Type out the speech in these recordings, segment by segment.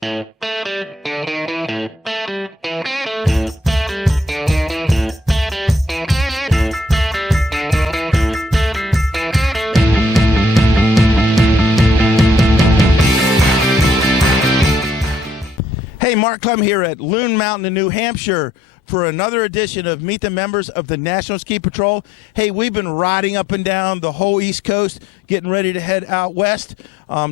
Hey, Mark Clem here at Loon Mountain in New Hampshire for another edition of Meet the Members of the National Ski Patrol. Hey, we've been riding up and down the whole East Coast, getting ready to head out west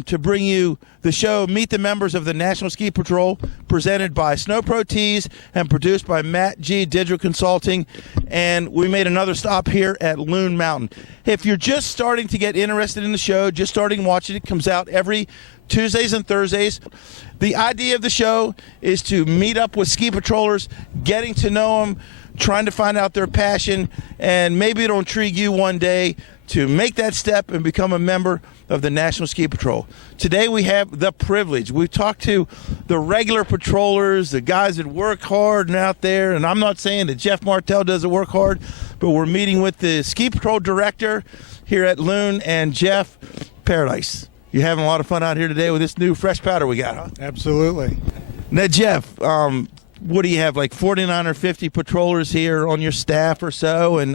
to bring you the show Meet the Members of the National Ski Patrol, presented by Snow Pro Tees and produced by Matt G. Digital Consulting. And we made another stop here at Loon Mountain. If you're just starting to get interested in the show, just starting watching it, comes out every Tuesdays and Thursdays. The idea of the show is to meet up with ski patrollers, getting to know them, trying to find out their passion, and maybe it'll intrigue you one day to make that step and become a member of the National Ski Patrol. Today we have the privilege. We've talked to the regular patrollers, the guys that work hard and out there, and I'm not saying that Jeff Martel doesn't work hard, but we're meeting with the Ski Patrol Director here at Loon, and Jeff Paradise. You're having a lot of fun out here today with this new fresh powder we got, huh? Absolutely. Now, Jeff, what do you have, like 49 or 50 patrollers here on your staff or so? And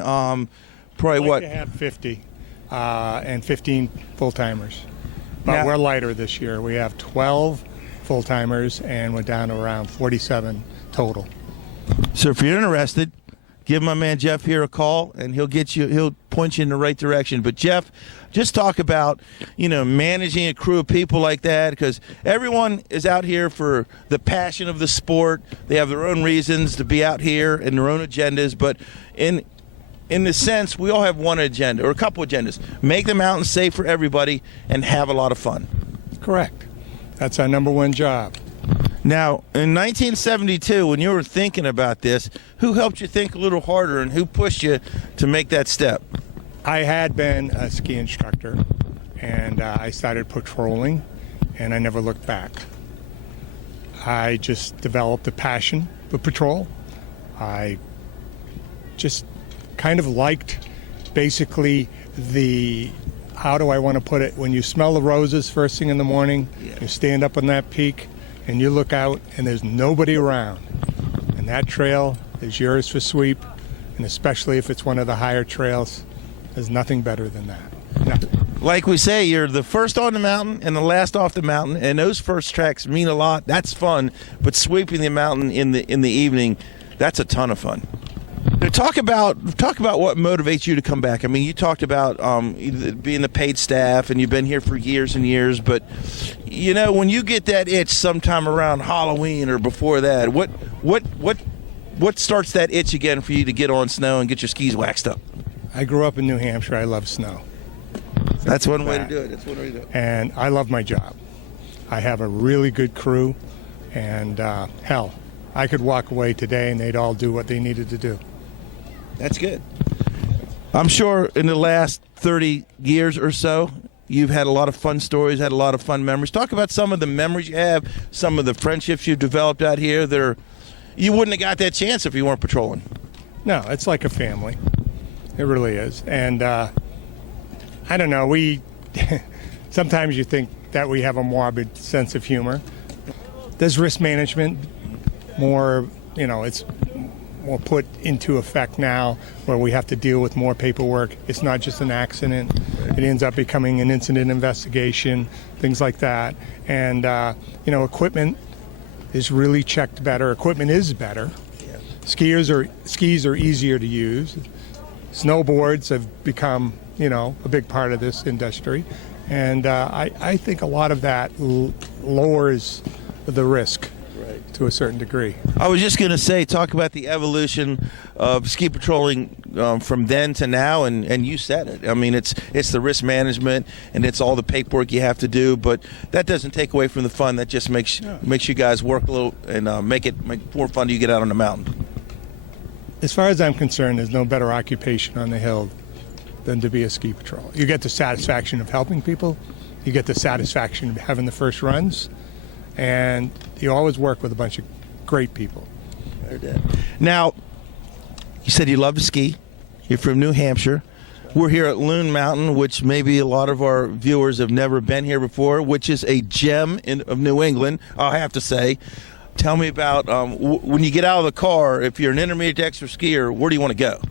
probably what? To have 50 and 15 full-timers. But Now, we're lighter this year. We have 12 full-timers, and we're down to around 47 total. So if you're interested, give my man Jeff here a call, and he'll point you in the right direction. But Jeff, just talk about, managing a crew of people like that, because everyone is out here for the passion of the sport. They have their own reasons to be out here and their own agendas, but in the sense, we all have one agenda or a couple agendas: make the mountain safe for everybody and have a lot of fun. Correct. That's our number one job. Now, in 1972, when you were thinking about this, who helped you think a little harder and who pushed you to make that step? I had been a ski instructor, and I started patrolling, and I never looked back. I just developed a passion for patrol. I just kind of liked basically how do I want to put it, when you smell the roses first thing in the morning, you stand up on that peak, and you look out, and there's nobody around. And that trail is yours for sweep, and especially if it's one of the higher trails, there's nothing better than that. Nothing. Like we say, you're the first on the mountain and the last off the mountain, and those first tracks mean a lot. That's fun, but sweeping the mountain in the evening, that's a ton of fun. Now, talk about what motivates you to come back. I mean, you talked about being the paid staff, and you've been here for years and years. But when you get that itch sometime around Halloween or before that, what starts that itch again for you to get on snow and get your skis waxed up? I grew up in New Hampshire. I love snow. That's one way to do it. That's one way to do it. And I love my job. I have a really good crew, and hell, I could walk away today and they'd all do what they needed to do. That's good. I'm sure in the last 30 years or so, you've had a lot of fun stories, had a lot of fun memories. Talk about some of the memories you have, some of the friendships you've developed out here that you wouldn't have got that chance if you weren't patrolling. No, it's like a family. It really is. And I don't know, sometimes you think that we have a morbid sense of humor. There's risk management, it's more put into effect now, where we have to deal with more paperwork. It's not just an accident. It ends up becoming an incident investigation, things like that. And, equipment is really checked better. Equipment is better. Yeah. Skis are easier to use. Snowboards have become, a big part of this industry. And I think a lot of that lowers the risk. Right. To a certain degree. I was just going to say, talk about the evolution of ski patrolling from then to now, and you said it. I mean, it's the risk management and it's all the paperwork you have to do, but that doesn't take away from the fun. That just makes you guys work a little and make more fun to you get out on the mountain. As far as I'm concerned, there's no better occupation on the hill than to be a ski patrol. You get the satisfaction of helping people. You get the satisfaction of having the first runs. And you always work with a bunch of great people. Now, you said you love to ski. You're from New Hampshire. We're here at Loon Mountain, which maybe a lot of our viewers have never been here before, which is a gem of New England, I have to say. Tell me about when you get out of the car, if you're an intermediate to expert skier, where do you want to go?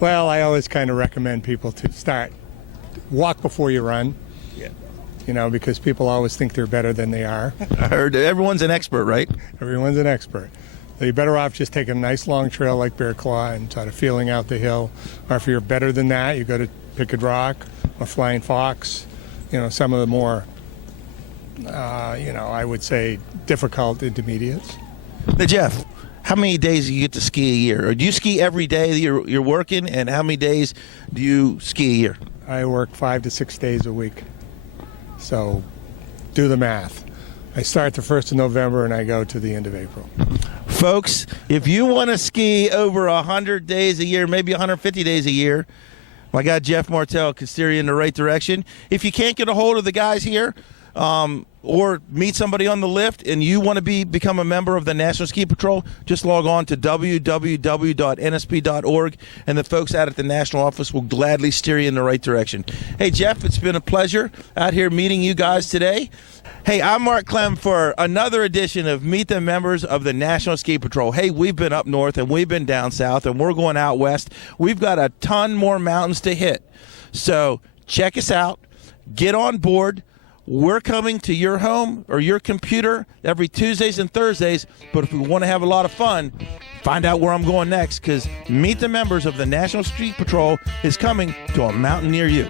Well, I always kind of recommend people to start walk before you run. Yeah. You know, because people always think they're better than they are. I heard everyone's an expert, right? Everyone's an expert. So you're better off just taking a nice long trail like Bear Claw and sort of feeling out the hill. Or if you're better than that, you go to Picked Rock or Flying Fox. You know, some of the more, I would say difficult intermediates. Now, Jeff, how many days do you get to ski a year? Or do you ski every day that you're working? And how many days do you ski a year? I work 5 to 6 days a week. So do the math. I start the 1st of November and I go to the end of April. Folks, if you want to ski over 100 days a year, maybe 150 days a year, my guy Jeff Martel can steer you in the right direction. If you can't get a hold of the guys here or meet somebody on the lift and you want to become a member of the National Ski Patrol, just log on to www.nsp.org, and the folks out at the national office will gladly steer you in the right direction. Hey, Jeff, it's been a pleasure out here meeting you guys today. Hey, I'm Mark Clem for another edition of Meet the Members of the National Ski Patrol. Hey, we've been up north and we've been down south and we're going out west. We've got a ton more mountains to hit. So check us out. Get on board. We're coming to your home or your computer every Tuesdays and Thursdays. But if we want to have a lot of fun, find out where I'm going next, because Meet the Members of the National Ski Patrol is coming to a mountain near you.